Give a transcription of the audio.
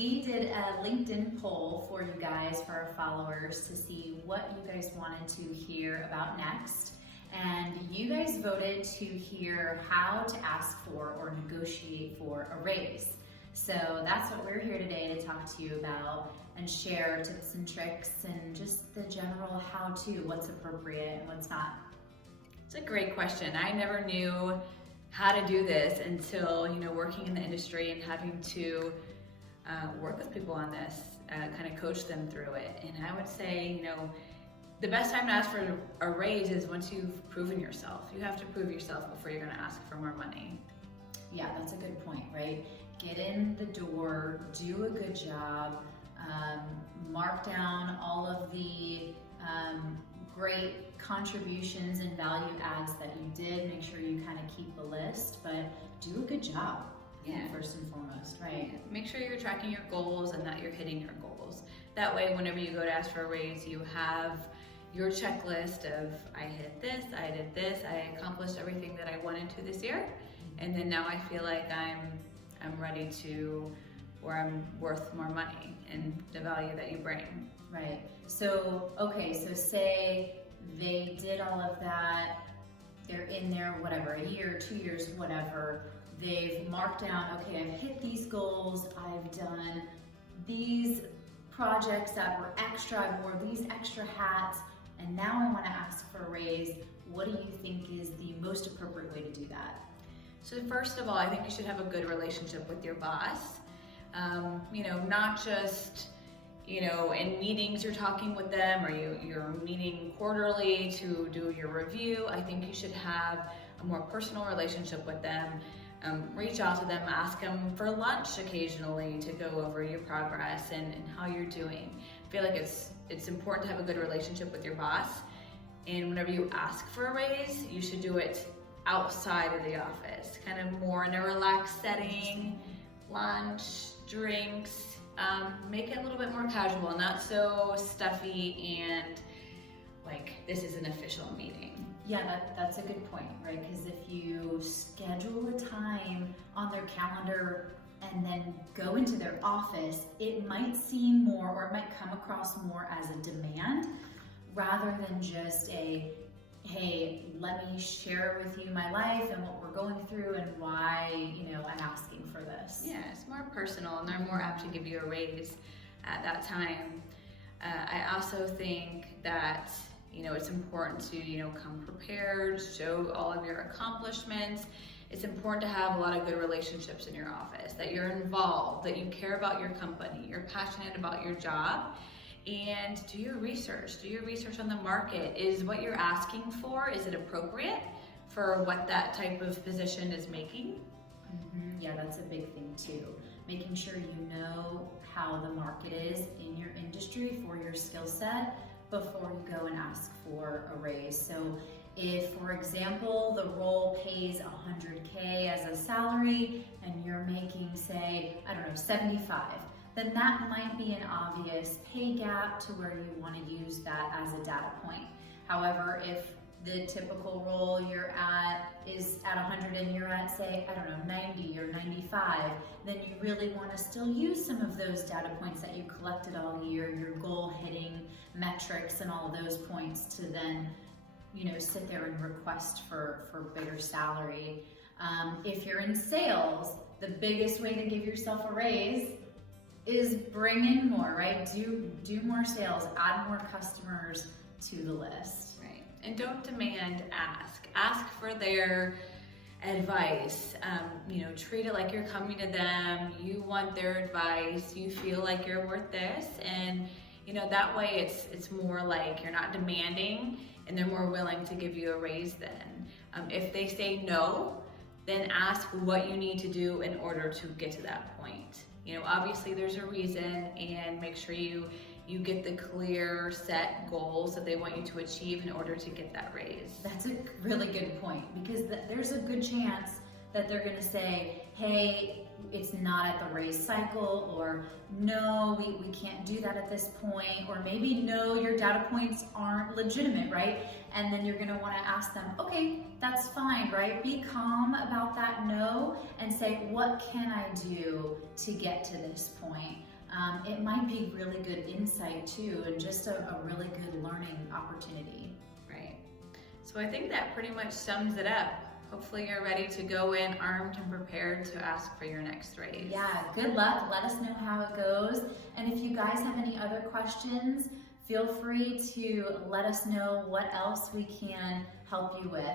we did a LinkedIn poll for you guys, for our followers, to see what you guys wanted to hear about next. And you guys voted to hear how to ask for or negotiate for a raise. So that's what we're here today to talk to you about and share tips and tricks and just the general how-to, what's appropriate and what's not. It's a great question. I never knew how to do this until, working in the industry and having to work with people on this, kind of coach them through it. And I would say, the best time to ask for a raise is once you've proven yourself. You have to prove yourself before you're gonna ask for more money. Yeah, that's a good point, right? Get in the door, do a good job, mark down all of the great contributions and value adds that you did. Make sure you kind of keep a list, but do a good job. Yeah. First and foremost, right? Make sure you're tracking your goals and that you're hitting your goals. That way, whenever you go to ask for a raise, you have your checklist of I hit this, I did this, I accomplished everything that I wanted to this year, and then now I feel like I'm ready to, or I'm worth more money and the value that you bring. Right. So, okay, so say they did all of that, they're in there, whatever, a year, 2 years, whatever. They've marked down, okay, I've hit these goals, I've done these projects that were extra, I wore these extra hats, and now I want to ask for a raise. What do you think is the most appropriate way to do that? So first of all, I think you should have a good relationship with your boss. Not just, in meetings you're talking with them or you're meeting quarterly to do your review. I think you should have a more personal relationship with them. Reach out to them, ask them for lunch occasionally to go over your progress and how you're doing. I feel like it's important to have a good relationship with your boss, and whenever you ask for a raise, you should do it outside of the office, kind of more in a relaxed setting, lunch, drinks, make it a little bit more casual, not so stuffy and like this is an official meeting. Yeah, that's a good point, right? Because if you schedule a time on their calendar and then go into their office, it might seem more, or it might come across more as a demand rather than just a, hey, let me share with you my life and what we're going through and why, I'm asking for this. Yeah, it's more personal and they're more apt to give you a raise at that time. I also think that it's important to, come prepared, show all of your accomplishments. It's important to have a lot of good relationships in your office, that you're involved, that you care about your company, you're passionate about your job, and do your research. Do your research on the market. Is what you're asking for, is it appropriate for what that type of position is making? Mm-hmm. Yeah, that's a big thing too. Making sure you know how the market is in your industry for your skill set before you go and ask for a raise. So if, for example, the role pays $100K as a salary and you're making, say, 75, then that might be an obvious pay gap to where you want to use that as a data point. However, if the typical role you're at is at 100 and you're at, say, 90 or 95, then you really want to still use some of those data points that you collected all year, your goal hitting metrics and all of those points to then, sit there and request for bigger salary. If you're in sales, the biggest way to give yourself a raise is bring in more, right? Do more sales, add more customers to the list. Right. And don't demand, ask. Ask for their advice. Treat it like you're coming to them. You want their advice. You feel like you're worth this. And, that way it's more like you're not demanding and they're more willing to give you a raise then. If they say no, then ask what you need to do in order to get to that point. Obviously there's a reason, and make sure you get the clear set goals that they want you to achieve in order to get that raise. That's a really good point, because there's a good chance that they're gonna say, hey, it's not at the raise cycle, or no, we can't do that at this point, or maybe no, your data points aren't legitimate, right? And then you're gonna wanna ask them, okay, that's fine, right? Be calm about that no and say, what can I do to get to this point? it might be really good insight too, and just a really good learning opportunity. Right. So I think that pretty much sums it up. Hopefully you're ready to go in armed and prepared to ask for your next raise. Yeah, good luck. Let us know how it goes. And if you guys have any other questions, feel free to let us know what else we can help you with.